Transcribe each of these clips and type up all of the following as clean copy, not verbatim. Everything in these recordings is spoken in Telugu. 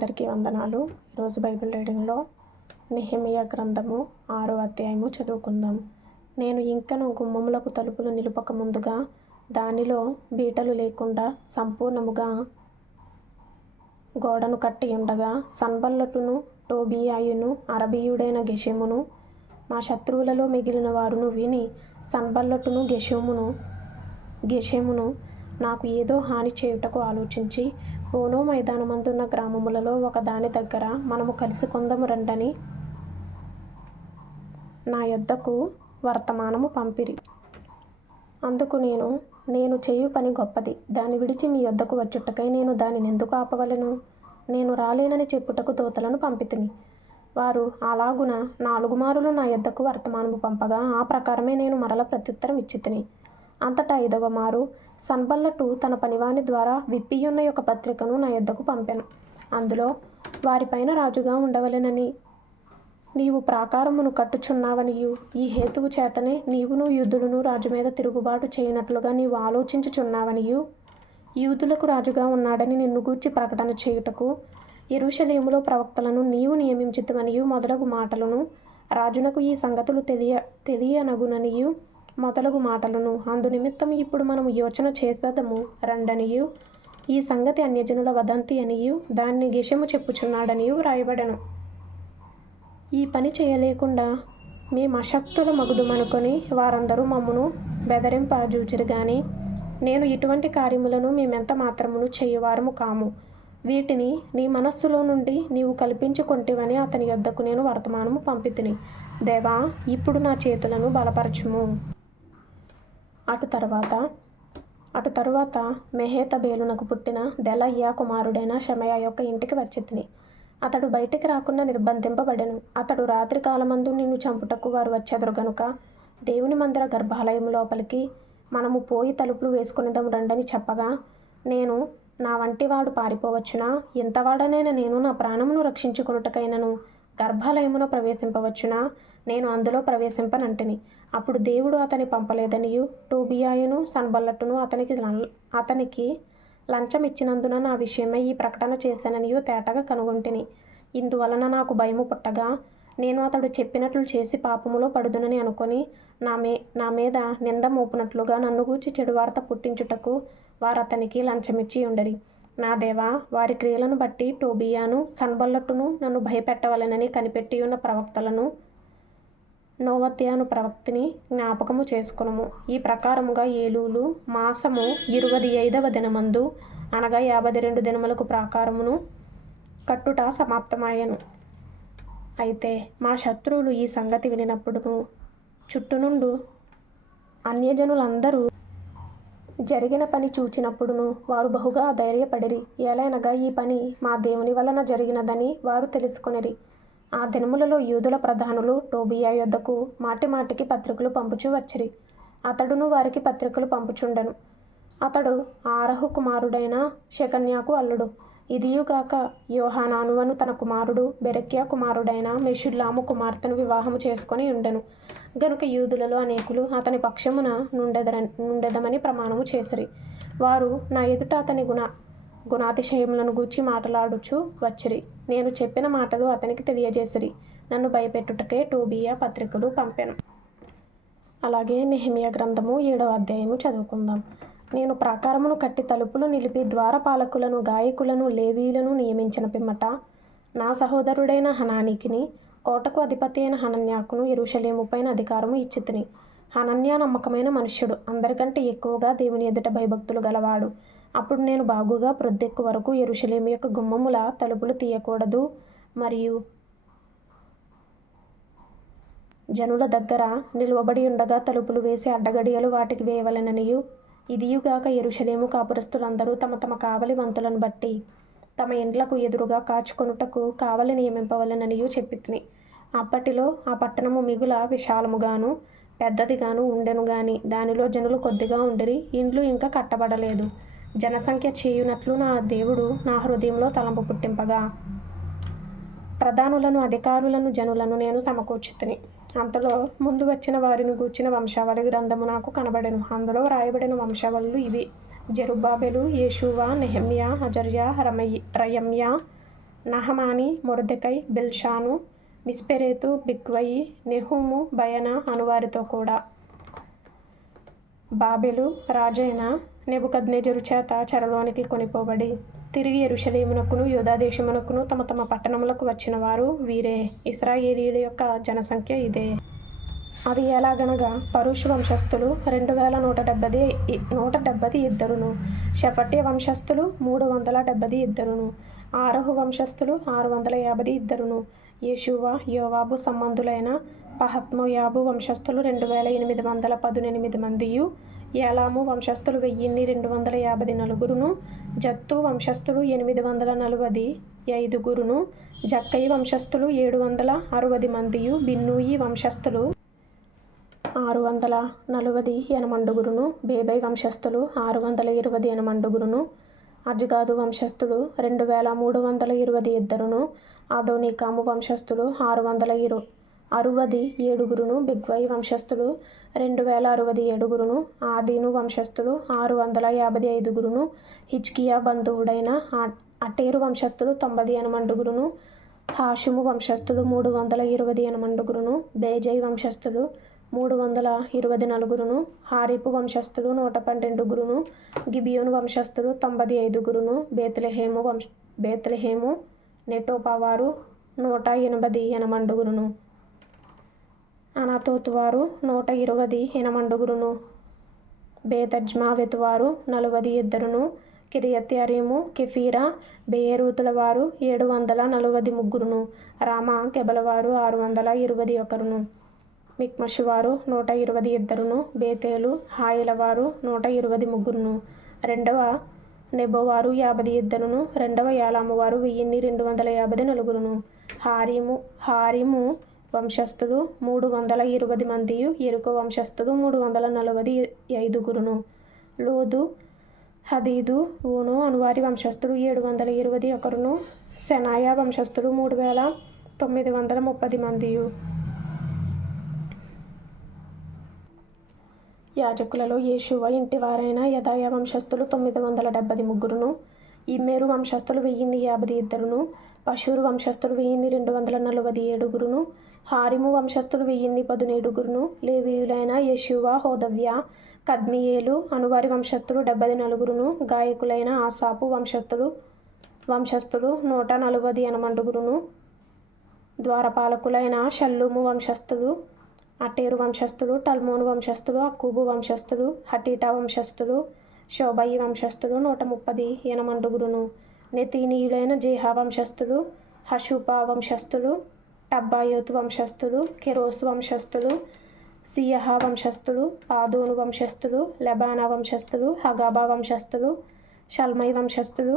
అందరికీ వందనాలు. ఈరోజు బైబిల్ రీడింగ్లో నెహెమియా గ్రంథము 6వ అధ్యాయము చదువుకుందాం. నేను ఇంకను గుమ్మములకు తలుపులు నిలుపక ముందుగా దానిలో బీటలు లేకుండా సంపూర్ణముగా గోడను కట్టి ఉండగా సన్బల్లటును టోబియాయును అరబీయుడైన గెషెమును మా శత్రువులలో మిగిలిన వారును విని సన్బల్లటును గెషెమును నాకు ఏదో హాని చేయుటకు ఆలోచించి ఓనో మైదానమందున్న గ్రామములలో ఒక దాని దగ్గర మనము కలిసి కొందము రండని నా యొద్దకు వర్తమానము పంపిరి. అందుకు నేను చేయు పని గొప్పది, దాన్ని విడిచి మీ యొద్దకు వచ్చుటకై నేను దానిని ఎందుకు ఆపవలెను? నేను రాలేనని చెప్పుటకు దూతలను పంపితిని. వారు అలాగున 4 మారులు నా యొద్దకు వర్తమానము పంపగా ఆ ప్రకారమే నేను మరల ప్రత్యుత్తరం ఇచ్చితిని. అంతటా 5వ మారు సన్బల్లటు తన పనివాని ద్వారా విప్పియున్న ఒక పత్రికను నా యొద్దకు పంపెను. అందులో వారిపైన రాజుగా ఉండవలెనని నీవు ప్రాకారమును కట్టుచున్నావనియు ఈ హేతువు చేతనే నీవును యూదులను రాజు మీద తిరుగుబాటు చేయనట్లుగా నీవు ఆలోచించుచున్నావనియు యూదులకు రాజుగా ఉన్నాడని నిన్ను గూర్చి ప్రకటన చేయుటకు యెరూషలేములో ప్రవక్తలను నీవు నియమించితివనియు మొదలగు మాటలను రాజునకు ఈ సంగతులు తెలియనగుననియు మొదలగు మాటలను అందునిమిత్తం ఇప్పుడు మనము యోచన చేసేదము రండనియు ఈ సంగతి అన్యజనుల వదంతి అనియు దాన్ని గెషెము చెప్పుచున్నాడనియు వ్రాయబడెను. ఈ పని చేయలేకుండా మేము అశక్తుల మగుదుమనుకొని వారందరూ మమ్మును బెదరింపజూచిరి గాని నేను ఇటువంటి కార్యములను మేమెంత మాత్రమును చేయువారము కాము. వీటిని నీ మనస్సులో నుండి నీవు కల్పించుకొంటివని అతని యొద్దకు నేను వర్తమానము పంపితిని. దేవా, ఇప్పుడు నా చేతులను బలపరచుము. అటు తరువాత మెహేతబేలునకు పుట్టిన దెలయ్యా కుమారుడైన షెమయా యొక్క ఇంటికి వచ్చితిని. అతడు బయటికి రాకుండా నిర్బంధింపబడెను. అతడు రాత్రి కాలమందు నిన్ను చంపుటకు వారు వచ్చెదరు గనుక దేవుని మందిర గర్భాలయం లోపలికి మనము పోయి తలుపులు వేసుకొనిదం రండని చెప్పగా నేను నా వంటివాడు పారిపోవచ్చునా? ఇంతవాడనైనా నేను నా ప్రాణమును రక్షించుకొనుటకైనను గర్భాలయమున ప్రవేశింపవచ్చునా? నేను అందులో ప్రవేశింపనంటిని. అప్పుడు దేవుడు అతని పంపలేదనియు టోబియాయును సన్బల్లటును అతనికి లంచం ఇచ్చినందున నా విషయమై ఈ ప్రకటన చేశాననియు తేటగా కనుగొంటిని. ఇందువలన నాకు భయము పుట్టగా నేను అతడు చెప్పినట్లు చేసి పాపములో పడుదునని అనుకొని నా మీద నింద మోపునట్లుగా నన్ను గూర్చి చెడు వార్త పుట్టించుటకు వారతనికి లంచమిచ్చి ఉండరి. నా దేవా, వారి క్రియలను బట్టి టోబియాను సన్బల్లటును నన్ను భయపెట్టవలెనని కనిపెట్టియున్న ప్రవక్తలను నోవద్యాను ప్రవక్తిని జ్ఞాపకము చేసుకొనుము. ఈ ప్రకారముగా ఏలూలు మాసము 25వ దినమందు అనగా 52 దినములకు ప్రాకారమును కట్టుట సమాప్తమాయెను. అయితే మా శత్రువులు ఈ సంగతి వినినప్పుడును చుట్టునుండు అన్యజనులందరూ జరిగిన పని చూచినప్పుడును వారు బహుగా ధైర్యపడిరి. ఏలైనగా ఈ పని మా దేవుని వలన జరిగినదని వారు తెలుసుకొనిరి. ఆ దినములలో యూదుల ప్రధానులు టోబియా యొద్దకు మాటిమాటికి పత్రికలు పంపుచూ వచ్చిరి. అతడును వారికి పత్రికలు పంపుచుండెను. అతడు ఆరహు కుమారుడైన షెకన్యాకు అల్లుడు. ఇదియుగాక యోహానాను అను తన కుమారుడు బెరెక్యా కుమారుడైన మెషుల్లాము కుమార్తెను వివాహము చేసుకొని ఉండెను గనుక యూదులలో అనేకులు అతని పక్షమున నుండెదమని ప్రమాణము చేసిరి. వారు నా ఎదుట అతని గుణాతిశయములను గూర్చి మాట్లాడుచు వచ్చిరి. నేను చెప్పిన మాటలు అతనికి తెలియజేసిరి. నన్ను భయపెట్టుటకే టోబియా పత్రికలు పంపెను. అలాగే నెహెమియా గ్రంథము 7వ అధ్యాయము చదువుకుందాం. నేను ప్రాకారమును కట్టి తలుపులు నిలిపి ద్వారపాలకులను గాయకులను లేవీలను నియమించిన పిమ్మట నా సహోదరుడైన హనానీకిని కోటకు అధిపతి అయిన హనన్యాకును యెరూషలేము పైన అధికారము ఇచ్చితిని. హనన్యా నమ్మకమైన మనుష్యుడు, అందరికంటే ఎక్కువగా దేవుని ఎదుట భయభక్తులు గలవాడు. అప్పుడు నేను బాగుగా ప్రొద్దెక్కు వరకు యెరూషలేము యొక్క గుమ్మముల తలుపులు తీయకూడదు మరియు జనుల దగ్గర నిలువబడి ఉండగా తలుపులు వేసి అడ్డగడియలు వాటికి వేయవలెననియు ఇదియుగాక యెరూషలేము కాపురస్తులందరూ తమ తమ కావలి వంతులను బట్టి తమ ఇండ్లకు ఎదురుగా కాచుకొనుటకు కావలి నియమింపవలెననియు చెప్పితిని. అప్పటిలో ఆ పట్టణము మిగుల విశాలముగాను పెద్దదిగాను ఉండెను గాని దానిలో జనులు కొద్దిగా ఉండిరి. ఇండ్లు ఇంకా కట్టబడలేదు. జనసంఖ్య చేయునట్లు నా దేవుడు నా హృదయంలో తలంపు పుట్టింపగా ప్రధానులను అధికారులను జనులను నేను సమకూర్చితిని. అంతలో ముందు వచ్చిన వారిని గూర్చిన వంశావళి గ్రంథము నాకు కనబడెను. అందులో వ్రాయబడిన వంశావళులు ఇవి: జెరుబ్బాబెలు, యేషూవ, నెహెమ్యా, అజర్యా, రయమ్యా, నహమాని, మొర్దెకై, బిల్షాను, మిస్పెరెతు, బిగ్వయి, నెహుము, బయనా అనువారితో కూడా బాబెలు రాజైన నెబుకద్నెజరు చేత చెరలోనికి కొనిపోబడి తిరిగి యెరూషలేమునకును యూదాదేశమునకును తమ తమ పట్టణములకు వచ్చిన వారు వీరే. ఇశ్రాయేలీయుల యొక్క జనసంఖ్య ఇదే. అది ఎలాగనగా పరుష్ వంశస్థులు 2172 షెఫట్య వంశస్థులు 372 ఆరహు వంశస్థులు 652 యేషూవ యోవాబు సంబంధులైన పహత్మోయాబు వంశస్థులు 2818 మందియు ఏలాము వంశస్థులు 1254 జత్తు వంశస్థులు 845 జక్కయి వంశస్థులు 760 మందియు బిన్నూయి వంశస్థులు 648 బేబై వంశస్థులు 628 అజ్గాదు వంశస్థులు 2322 అదోనీకాము వంశస్థులు 667 బిగ్వయి వంశస్థులు 2067 ఆదీను వంశస్థులు 655 హిజ్కియా బంధువుడైన అటేరు వంశస్థులు 98 హాషుము వంశస్థులు 328 బేజై వంశస్థులు 324 హారిపు వంశస్థులు 112 గిబియోను వంశస్థులు 95 బేత్లెహేము నెటోపా వారు 180 అనాతోతు వారు 120 బేతజ్మావెతు వారు 42 కిరియత్యరీము కెఫీరా బెయేరోతుల వారు 743 రామా కెబల వారు 621 మిక్మషు వారు 122 బేతేలు హాయిల వారు 123 రెండవ నెబో వారు 52 రెండవ యాలాము వారు 1254 హారిము వంశస్థులు 320 మందియు యెరికో వంశస్థులు 345 లోదు హదీదు ఊను అనువారి వంశస్థులు 721 సెనాయా వంశస్థులు 3930 మందియు యాజకులలో యేషూవ ఇంటివారైన యెదాయా వంశస్థులు 973 ఇమ్మేరు వంశస్థులు 1052 పషూరు వంశస్థులు 1247 హారిము వంశస్థులు 1017 లేవీయులైన యెషూవ హోదవ్య కద్మియేలు అనువారి వంశస్థులు 74 గాయకులైన ఆసాపు వంశస్థులు 148 ద్వారపాలకులైన షల్లూము వంశస్థులు అటేరు వంశస్థులు టల్మోను వంశస్థులు అక్కూబు వంశస్థులు హటీటా వంశస్థులు షోబయి వంశస్థులు 138 నెతీనీయులైన జేహా వంశస్థులు హషూపా వంశస్థులు టబ్బాయోతు వంశస్థులు కెరోసు వంశస్థులు సియహా వంశస్థులు పాదోను వంశస్థులు లెబానా వంశస్థులు హగాబా వంశస్థులు షల్మై వంశస్థులు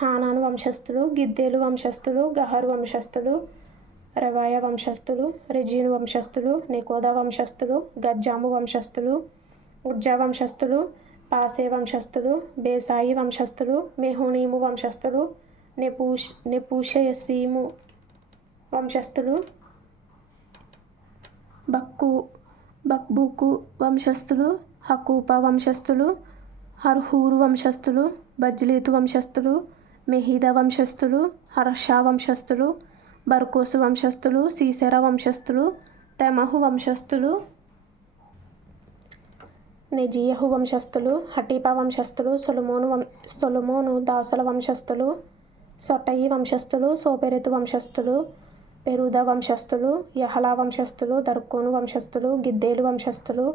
హానాను వంశస్థులు గిద్దేలు వంశస్థులు గహరు వంశస్థులు రెవాయ వంశస్థులు రెజీను వంశస్థులు నెకోదా వంశస్థులు గజ్జాము వంశస్థులు ఉజ్జా వంశస్థులు పాసే వంశస్థులు బేసాయి వంశస్థులు మెహోనీము వంశస్థులు నెపూషయసీము వంశస్థులు బక్బూకు వంశస్థులు హకూపా వంశస్థులు హర్హూరు వంశస్థులు బజ్లీతు వంశస్థులు మెహీదా వంశస్థులు హర్షా వంశస్థులు బర్కోసు వంశస్థులు సీసెరా వంశస్థులు తెమహు వంశస్థులు నెజియహు వంశస్థులు హటీపా వంశస్థులు సొలొమోను దాసుల వంశస్థులు సొట్టయి వంశస్థులు సోపెరెతు వంశస్థులు పెరుదా వంశస్థులు యహలా వంశస్థులు దర్కోను వంశస్థులు గిద్దేలు వంశస్థులు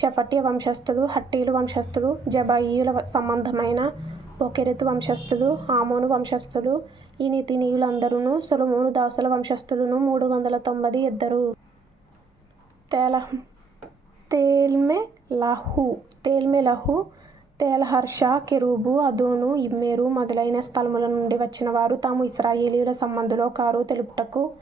షెఫట్య వంశస్థులు హట్టీలు వంశస్థులు జబాయియుల సంబంధమైన పొకెరెతు వంశస్థులు ఆమోను వంశస్థులు ఈ నెతీనీయులందరూ సొలొమోను దాసుల వంశస్థులను 392 తేల్మెలహు తేల్హర్ష కెరూబు అదోను ఇమ్మేరు మొదలైన స్థలముల నుండి వచ్చిన వారు తాము ఇశ్రాయేలీయుల సంబంధులో కారు తెలుపుటకు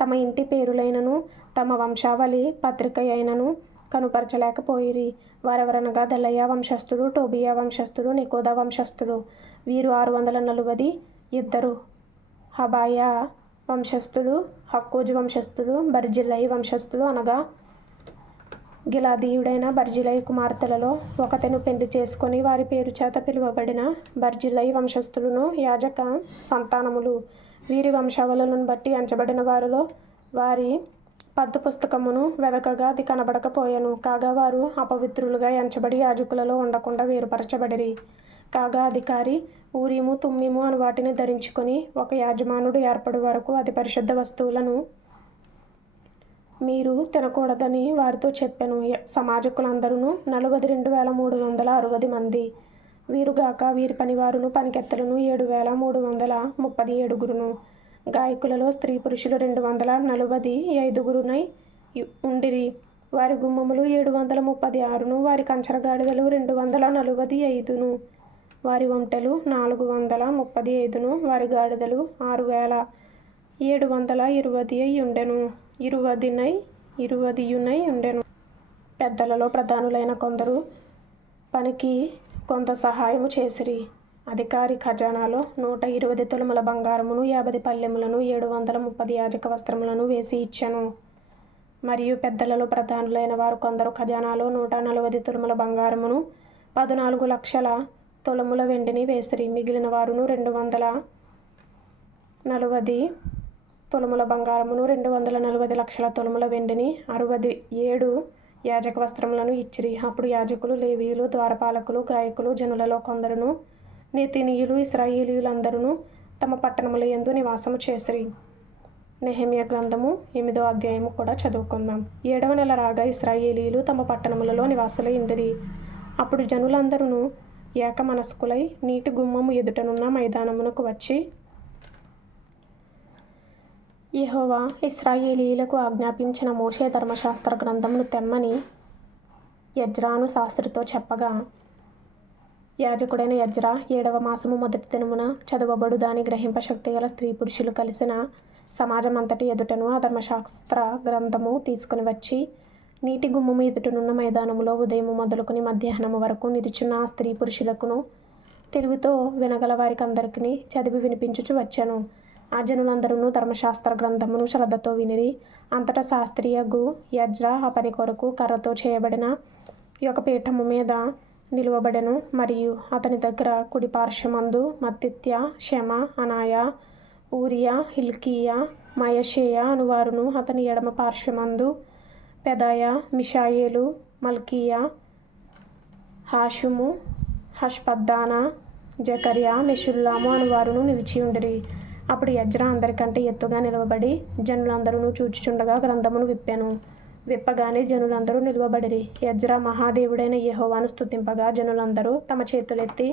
తమ ఇంటి పేరులైనను తమ వంశావళి పత్రిక అయినను కనుపరచలేకపోయిరి. వారెవరనగా దెలయ్యా వంశస్థులు టోబియా వంశస్థులు నెకోదా వంశస్థులు వీరు 642 హబాయా వంశస్థులు హక్కోజు వంశస్థులు బర్జిల్లయి వంశస్థులు అనగా గిలాదీయుడైన బర్జిలై కుమార్తెలలో ఒకతెను పెళ్లి చేసుకొని వారి పేరు చేత పిలువబడిన బర్జిలై వంశస్థులను యాజక సంతానములు. వీరి వంశావళులను బట్టి ఎంచబడిన వారిలో వారి పద్దు పుస్తకమును వెదకగా అది కనబడకపోయెను. కాగా వారు అపవిత్రులుగా ఎంచబడి యాజకులలో ఉండకుండా వేరుపరచబడిరి. కాగా అధికారి ఊరీము తుమ్మీము అను వాటిని ధరించుకొని ఒక యాజమానుడు ఏర్పడు వరకు అతి పరిశుద్ధ వస్తువులను మీరు తినకూడదని వారితో చెప్పెను. సమాజకులందరూ 42,360 మంది. వీరుగాక వీరి పనివారును పనికెత్తలను 7,337 గాయకులలో స్త్రీ పురుషులు 245 ఉండిరి. వారి గుమ్మములు 736 వారి కంచరగాడిదలు 245 వారి ఒంటెలు 435 వారి గాడిదలు 6,720 ఉండెను. 20 ఉండెను. పెద్దలలో ప్రధానులైన కొందరు పనికి కొంత సహాయము చేసిరి. అధికారి ఖజానాలో 120 తులముల బంగారమును 50 పల్లెములను 730 యాజక వస్త్రములను వేసి ఇచ్చెను. మరియు పెద్దలలో ప్రధానులైన వారు కొందరు ఖజానాలో 140 తులముల బంగారమును 14 లక్షల తులముల వెండిని వేసిరి. మిగిలిన వారును 240 తులముల బంగారమును 240 లక్షల తులముల వెండిని 67 యాజక వస్త్రములను ఇచ్చిరి. అప్పుడు యాజకులు, లేవీయులు, ద్వారపాలకులు, గాయకులు, జనులలో కొందరును, నెతనీయులు, ఇశ్రాయేలీయులందరూ తమ పట్టణముల యందు నివాసము చేసిరి. నెహెమ్యా గ్రంథము 8వ అధ్యాయము కూడా చదువుకుందాం. 7వ నెల రాగా ఇశ్రాయేలీయులు తమ పట్టణములలో నివాసులై ఉండిరి. అప్పుడు జనులందరూ ఏక మనస్కులై నీటి గుమ్మము ఎదుటనున్న మైదానమునకు వచ్చి, యెహోవా ఇశ్రాయేలీయులకు ఆజ్ఞాపించిన మోషే ధర్మశాస్త్ర గ్రంథమును తెమ్మని ఎజ్రాను శాస్త్రితో చెప్పగా, యాజకుడైన ఎజ్రా 7వ మాసము మొదటి దినమున చదవబడు దాని గ్రహింప శక్తిగల స్త్రీ పురుషులు కలిసిన సమాజమంతటి ఎదుటను ఆ ధర్మశాస్త్ర గ్రంథము తీసుకుని వచ్చి నీటి గుమ్మము ఎదుటనున్న మైదానములో ఉదయము మొదలుకొని మధ్యాహ్నము వరకు నిలుచున్న ఆ స్త్రీ పురుషులకును తెలివితో వినగల వారికందరికీ చదివి వినిపించుచు వచ్చెను. ఆ జనులందరూ ధర్మశాస్త్ర గ్రంథమును శ్రద్ధతో వినిరి. అంతటా శాస్త్రియగు ఎజ్రా ఆ పని కొరకు కర్రతో చేయబడిన ఒక పీఠము మీద నిలువబడెను. మరియు అతని దగ్గర కుడి పార్శ్వమందు మత్తిత్య, షెమ, అనాయ, ఊరియా, హిల్కీయా, మయషేయ అనువారును, అతని ఎడమ పార్శ్వమందు పెదాయ, మిషాయేలు, మల్కీయా, హాషుము, హష్పద్దాన, జకర్యా, మెషుల్లాము అనువారును నిలిచియుండిరి. అప్పుడు ఎజ్రా అందరికంటే ఎత్తుగా నిలవబడి జనులందరూ చూచుచుండగా గ్రంథమును విప్పగానే జనులందరూ నిలువబడిరి. ఎజ్రా మహాదేవుడైన యెహోవాను స్తుతింపగా జనులందరూ తమ చేతులెత్తి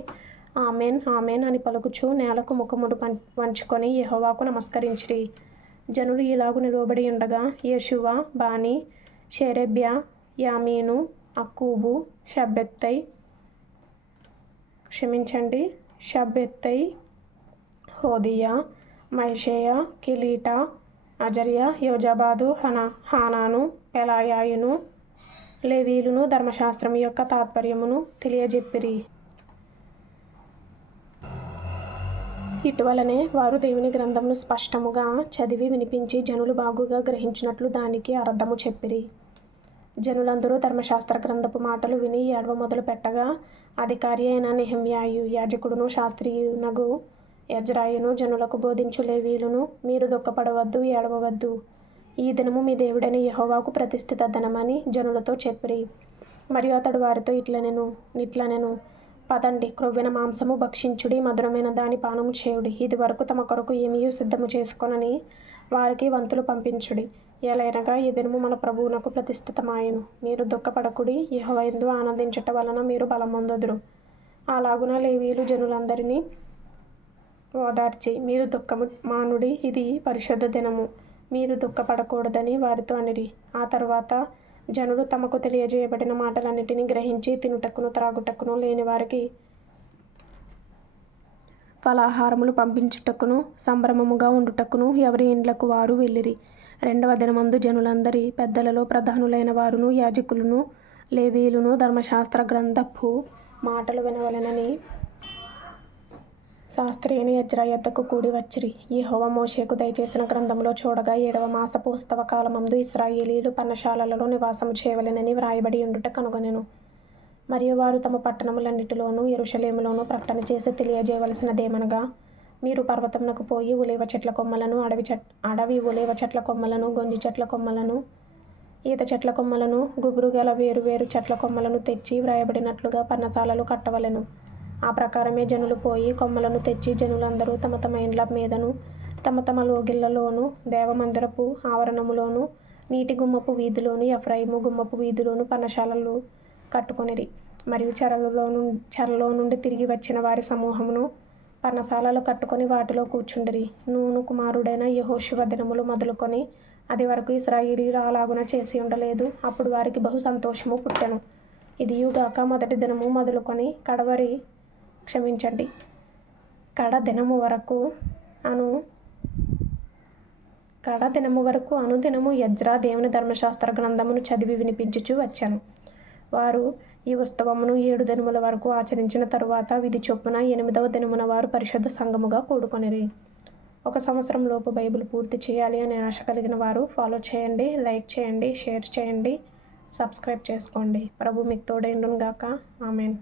ఆమెన్ ఆమెన్ అని పలుకుచు నేలకు ముఖమును వంచుకొని యెహోవాకు నమస్కరించిరి. జనులు ఇలాగు నిలువబడి ఉండగా యేషువ, బాని, షేరెబ్యా, యామీను, అక్కూబు, షబ్బెత్తై, హోదియా, మైషేయ, కిలీటా, అజర్యా, యోజాబాదు, హానాను, పెలాయాయును, లేవీయులను ధర్మశాస్త్రము యొక్క తాత్పర్యమును తెలియజెప్పిరి. ఇటువలనే వారు దేవుని గ్రంథమును స్పష్టముగా చదివి వినిపించి జనులు బాగుగా గ్రహించినట్లు దానికి అర్థము చెప్పిరి. జనులందరూ ధర్మశాస్త్ర గ్రంథపు మాటలు విని ఏడవ మొదలు పెట్టగా అధికారి అయిన నెహెమ్యాయు, యాజకుడును శాస్త్రియునగు ఎజ్రాయును జనులకు బోధించు లేవీయులను, మీరు దుఃఖపడవద్దు, ఏడవవద్దు. ఈ దినము మీ దేవుడైన యెహోవాకు ప్రతిష్ఠిత దినమని జనులతో చెప్పిరి. మరియు అతడు వారితో ఇట్లనెను, పదండి, క్రొవ్విన మాంసము భక్షించుడి, మధురమైన దాని పానము చేయుడి. ఇది వరకు తమ కొరకు ఏమీయూ సిద్ధము చేసుకొనని వారికి వంతులు పంపించుడి. ఎలైనగా ఈ దినము మన ప్రభువునకు ప్రతిష్ఠితమాయెను. మీరు దుఃఖపడకుడి, యెహోవా యందు ఆనందించుట వలన మీరు బలమొందుదురు. అలాగున లేవీయులు జనులందరినీ ఓదార్చి, మీరు దుఃఖము మానుడి, ఇది పరిశుద్ధ దినము, మీరు దుఃఖపడకూడదని వారితో అనిరి. ఆ తరువాత జనులు తమకు తెలియజేయబడిన మాటలన్నిటినీ గ్రహించి తినుటకును త్రాగుటకును లేని వారికి ఫలాహారములు పంపించుటకును సంభ్రమముగా ఉండుటకును ఎవరి ఇండ్లకు వారు వెళ్ళిరి. 2వ దినమందు జనులందరి పెద్దలలో ప్రధానులైన వారును యాజకులను లేవీయులను ధర్మశాస్త్ర గ్రంథపు మాటలు వినవలెనని శాస్త్రి అయిన ఎజ్రా యొద్దకు కూడి వచ్చిరి. యెహోవా మోషేకు దయచేసిన గ్రంథంలో చూడగా 7వ మాసపు ఉత్సవ కాలమందు ఇశ్రాయేలీయులు పర్ణశాలలలో నివాసము చేయవలెనని వ్రాయబడి ఉండుట కనుగొనెను. మరియు వారు తమ పట్టణములన్నిటిలోనూ యెరూషలేములోనూ ప్రకటన చేసి తెలియజేయవలసినదేమనగా, మీరు పర్వతమునకు పోయి ఉలేవ చెట్ల కొమ్మలను, అడవి ఉలేవ చెట్ల కొమ్మలను, గొంజి చెట్ల కొమ్మలను, ఈత చెట్ల కొమ్మలను, గుబురు గల వేరు చెట్ల కొమ్మలను తెచ్చి వ్రాయబడినట్లుగా పర్ణశాలలు కట్టవలెను. ఆ ప్రకారమే జనులు పోయి కొమ్మలను తెచ్చి జనులందరూ తమ తమ ఇండ్ల మీదను, తమ తమ లోగిళ్లలోను, దేవమందిరపు ఆవరణములోను, నీటి గుమ్మపు వీధిలోను, ఎఫ్రాయిము గుమ్మపు వీధిలోను పర్ణశాలలు కట్టుకొనిరి. మరియు చెరలో నుండి తిరిగి వచ్చిన వారి సమూహమును పర్ణశాలలు కట్టుకొని వాటిలో కూర్చుండిరి. నూను కుమారుడైన యెహోషువ దినములు మొదలుకొని అది వరకు ఇశ్రాయేలీయులు అలాగున చేసి ఉండలేదు. అప్పుడు వారికి బహు సంతోషము పుట్టెను. ఇదియుగాక మొదటి దినము మొదలుకొని కడ దినము వరకు అనుదినము ఎజ్రా దేవుని ధర్మశాస్త్ర గ్రంథమును చదివి వినిపించుచూ వచ్చెను. వారు ఈ ఉత్సవమును 7 దినముల వరకు ఆచరించిన తరువాత విధి చొప్పున 8వ దినమున వారు పరిశుద్ధ సంఘముగా కూడుకొనిరి. 1 సంవత్సరం లోపు బైబిల్ పూర్తి చేయాలి అనే ఆశ కలిగిన వారు ఫాలో చేయండి, లైక్ చేయండి, షేర్ చేయండి, సబ్స్క్రైబ్ చేసుకోండి. ప్రభు మీకు తోడైండును గాక. ఆమెన్.